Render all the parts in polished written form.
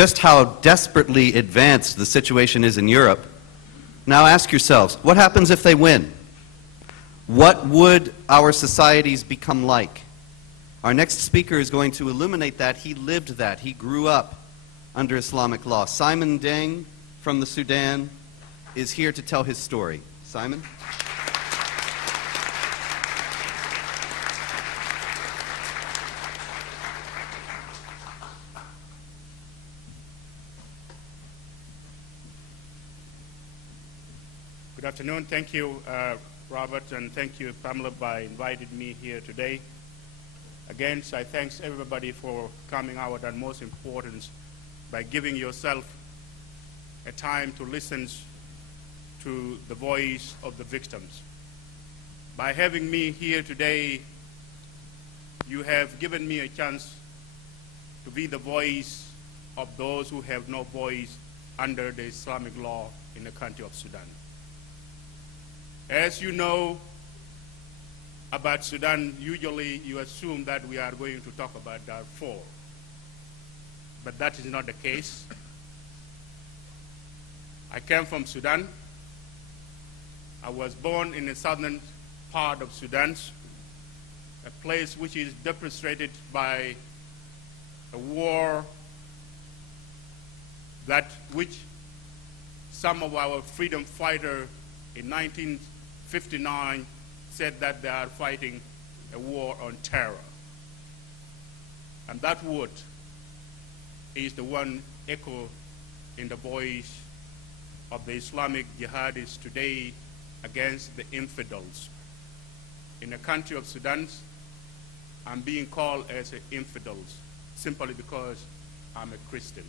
just how desperately advanced the situation is in Europe, now ask yourselves, what happens if they win? What would our societies become like? Our next speaker is going to illuminate that. He lived that. He grew up under Islamic law. Simon Deng from the Sudan is here to tell his story. Simon? Good afternoon. Thank you, Robert, and thank you, Pamela, by inviting me here today. Again, I thank everybody for coming out, and most important, by giving yourself a time to listen to the voice of the victims. By having me here today, you have given me a chance to be the voice of those who have no voice under the Islamic law in the country of Sudan. As you know about Sudan, usually you assume that we are going to talk about Darfur, but that is not the case. I came from Sudan. I was born in the southern part of Sudan, a place which is devastated by a war which some of our freedom fighters in 1959 said that they are fighting a war on terror. And that word is the one echo in the voice of the Islamic jihadists today against the infidels. In the country of Sudan, I'm being called as an infidel simply because I'm a Christian.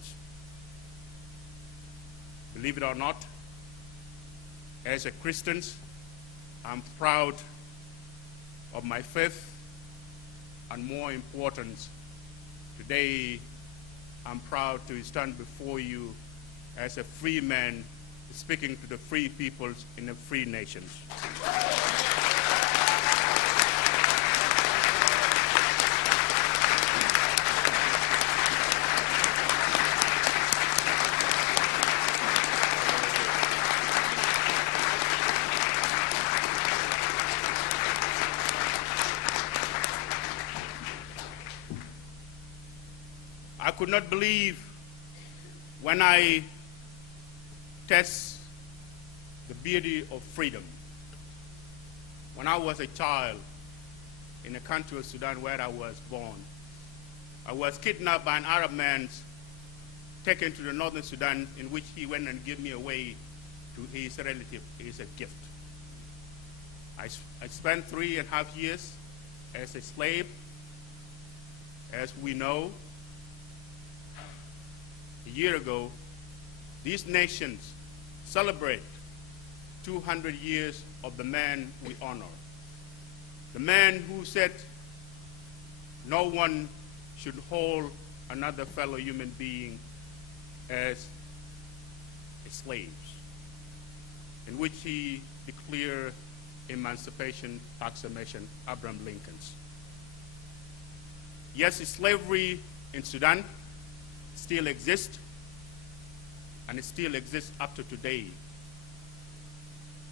Believe it or not, as a Christian, I'm proud of my faith, and more important, today I'm proud to stand before you as a free man speaking to the free peoples in the free nations. I could not believe when I test the beauty of freedom. When I was a child in the country of Sudan where I was born, I was kidnapped by an Arab man, taken to the northern Sudan, in which he went and gave me away to his relative as a gift. I spent 3.5 years as a slave. As we know, a year ago, these nations celebrate 200 years of the man we honor. The man who said no one should hold another fellow human being as slaves, in which he declared emancipation, proclamation, Abraham Lincoln's. Yes, slavery in Sudan still exists, and it still exists up to today,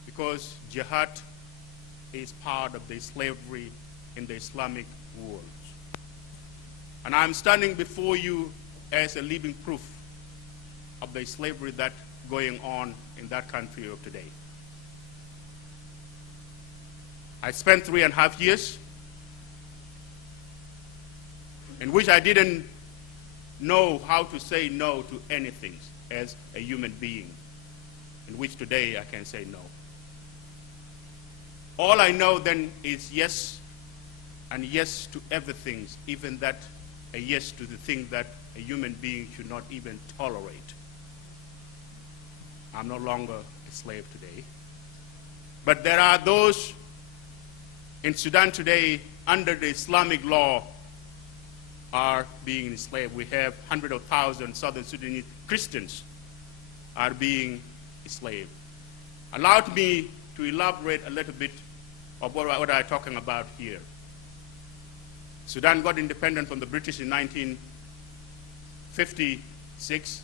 because jihad is part of the slavery in the Islamic world. And I'm standing before you as a living proof of the slavery that's going on in that country of today. I spent 3.5 years in which I didn't know how to say no to anything as a human being, in which today I can say no. All I know then is yes, and yes to everything, even that a yes to the thing that a human being should not even tolerate. I'm no longer a slave today. But there are those in Sudan today under the Islamic law are being enslaved. We have hundreds of thousands Southern Sudanese Christians are being enslaved. Allow me to elaborate a little bit of what I'm talking about here. Sudan got independent from the British in 1950 1986,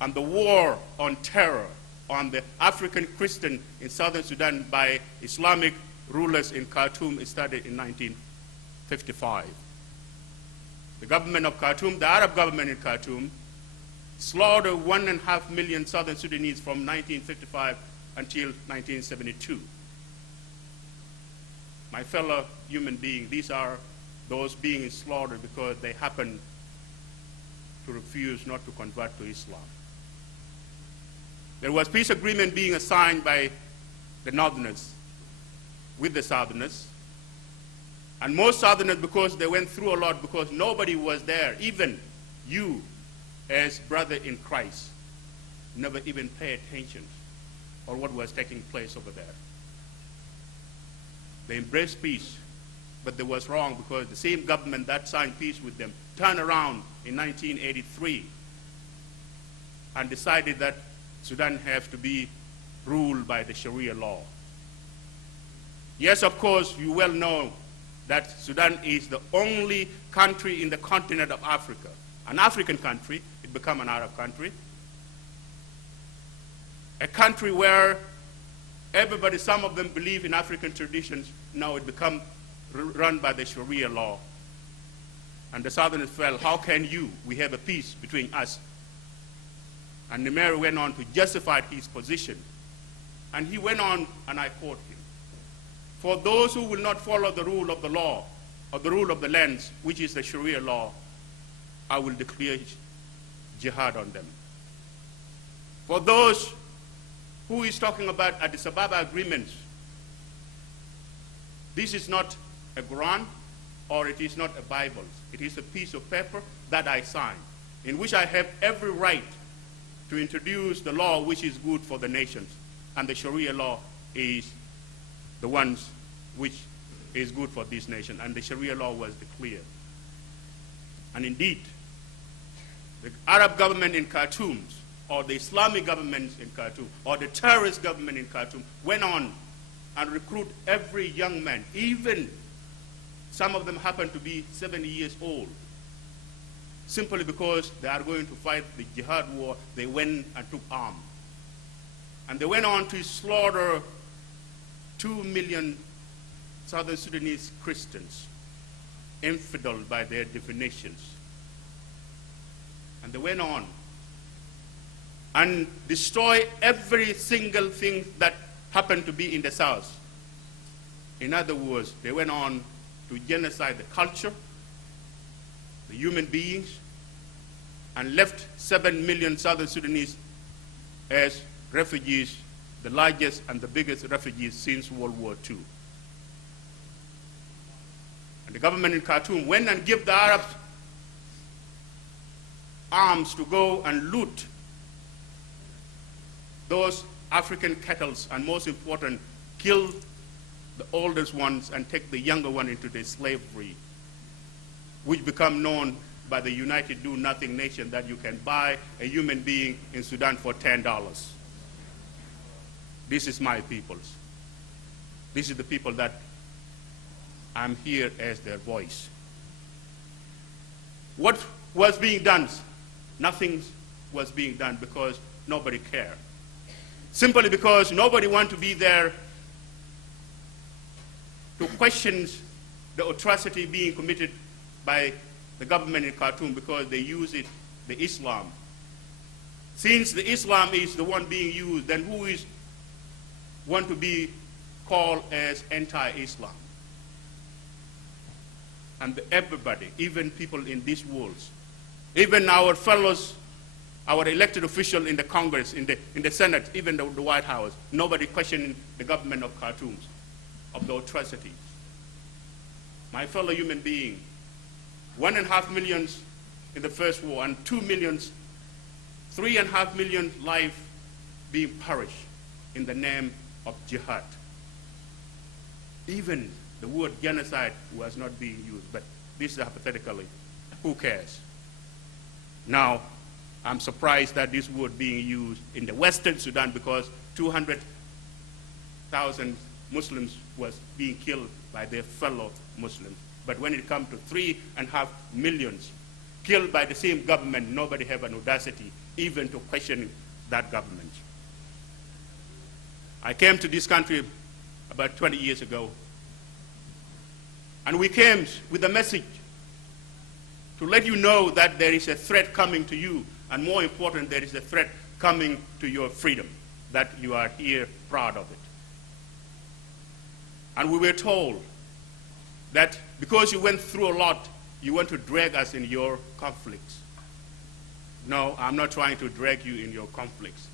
and the war on terror on the African Christian in southern Sudan by Islamic rulers in Khartoum started in 1955. The government of Khartoum, the Arab government in Khartoum, slaughtered 1.5 million southern Sudanese from 1955 until 1972. My fellow human beings, these are those being slaughtered because they happen to refuse not to convert to Islam. There was peace agreement being signed by the Northerners with the Southerners. And most Southerners, because they went through a lot, because nobody was there, even you as brother in Christ, never even pay attention on what was taking place over there. They embraced peace, but they was wrong because the same government that signed peace with them turned around in 1983 and decided that Sudan has to be ruled by the Sharia law. Yes, of course, you well know that Sudan is the only country in the continent of Africa, an African country, it became an Arab country, a country where everybody, some of them believe in African traditions, now it become run by the Sharia law. And the Southerners felt, how can we have a peace between us? And Nimeri went on to justify his position. And he went on, and I quote him, "For those who will not follow the rule of the law, or the rule of the lands, which is the Sharia law, I will declare jihad on them." For those who is talking about Addis Ababa agreements, this is not a Quran, or it is not a Bible. It is a piece of paper that I signed, in which I have every right to introduce the law which is good for the nations. And the Sharia law is the ones which is good for this nation. And the Sharia law was declared. And indeed, the Arab government in Khartoum, or the Islamic government in Khartoum, or the terrorist government in Khartoum, went on and recruit every young man, even some of them happened to be 70 years old, simply because they are going to fight the jihad war. They went and took arms. And they went on to slaughter 2 million Southern Sudanese Christians, infidel by their definitions. And they went on and destroy every single thing that happened to be in the South. In other words, they went on to genocide the culture, the human beings, and left 7 million Southern Sudanese as refugees, the largest and the biggest refugees since World War II. And the government in Khartoum went and gave the Arabs arms to go and loot those African cattle, and most important, kill the oldest ones and take the younger one into the slavery, which become known by the United Do Nothing Nation, that you can buy a human being in Sudan for $10. This is my peoples. This is the people that I'm here as their voice. What was being done? Nothing was being done because nobody cared. Simply because nobody wanted to be there to question the atrocity being committed by the government in Khartoum, because they use it, the Islam. Since the Islam is the one being used, then who is want to be called as anti-Islam? And everybody, even people in these worlds, even our fellows, our elected officials in the Congress, in the Senate, even the White House, nobody questioning the government of Khartoum of the atrocities. My fellow human being, 1.5 million in the first war, and 2 million, 3.5 million lives being perished in the name of jihad. Even the word genocide was not being used, but this is hypothetically, who cares? Now, I'm surprised that this word being used in the Western Sudan, because 200,000 Muslims was being killed by their fellow Muslims. But when it comes to 3.5 million killed by the same government, nobody have an audacity even to question that government. I came to this country about 20 years ago, and we came with a message to let you know that there is a threat coming to you, and more important, there is a threat coming to your freedom, that you are here proud of it. And we were told that because you went through a lot, you want to drag us in your conflicts. No, I'm not trying to drag you in your conflicts.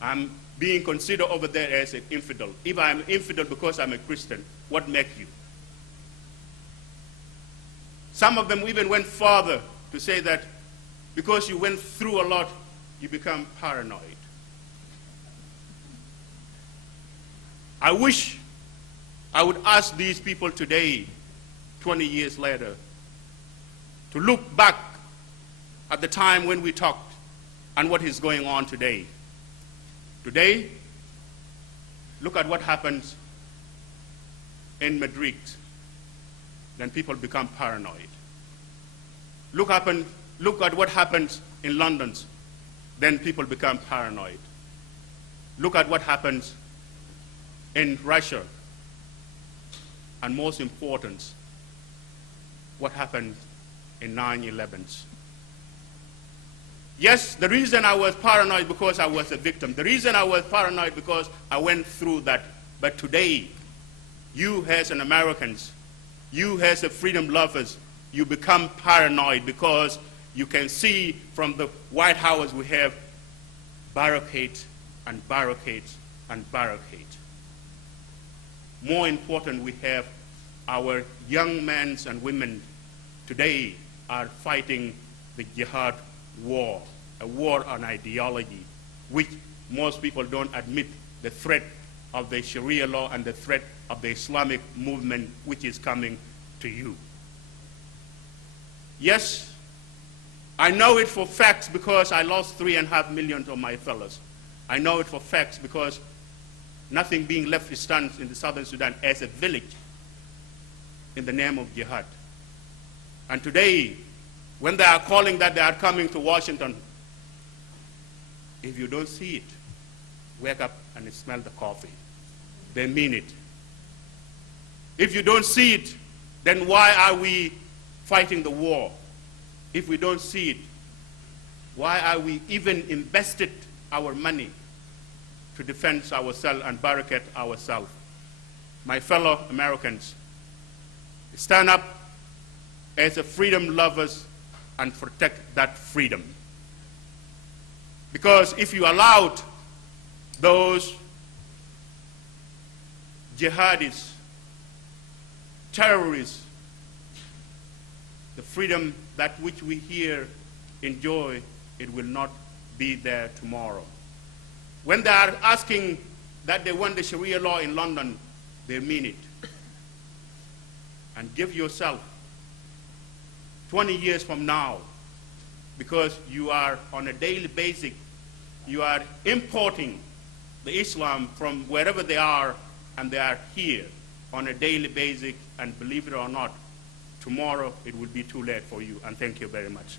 I'm being considered over there as an infidel. If I'm an infidel because I'm a Christian, what makes you? Some of them even went further to say that because you went through a lot, you become paranoid. I wish I would ask these people today, 20 years later, to look back at the time when we talked and what is going on today. Today, look at what happens in Madrid. Then people become paranoid. Look at what happens in London. Then people become paranoid. Look at what happens in Russia. And most important, what happened in 9/11. Yes, the reason I was paranoid because I was a victim. The reason I was paranoid because I went through that. But today, you as an Americans, you as a freedom lovers, you become paranoid because you can see from the White House we have barricades and barricades and barricades. More important, we have our young men and women today are fighting the jihad war, a war on ideology, which most people don't admit the threat of the Sharia law and the threat of the Islamic movement which is coming to you. Yes, I know it for facts because I lost 3.5 million of my fellows. I know it for facts because nothing being left stands in the southern Sudan as a village in the name of jihad. And today, when they are calling that they are coming to Washington, if you don't see it, wake up and smell the coffee. They mean it. If you don't see it, then why are we fighting the war? If we don't see it, why are we even invested our money to defend ourselves and barricade ourselves? My fellow Americans, stand up as a freedom lovers and protect that freedom. Because if you allowed those jihadists, terrorists, the freedom that which we here enjoy, it will not be there tomorrow. When they are asking that they want the Sharia law in London, they mean it. And give yourself 20 years from now, because you are on a daily basis, you are importing the Islam from wherever they are, and they are here on a daily basis, and believe it or not, tomorrow it will be too late for you. And thank you very much.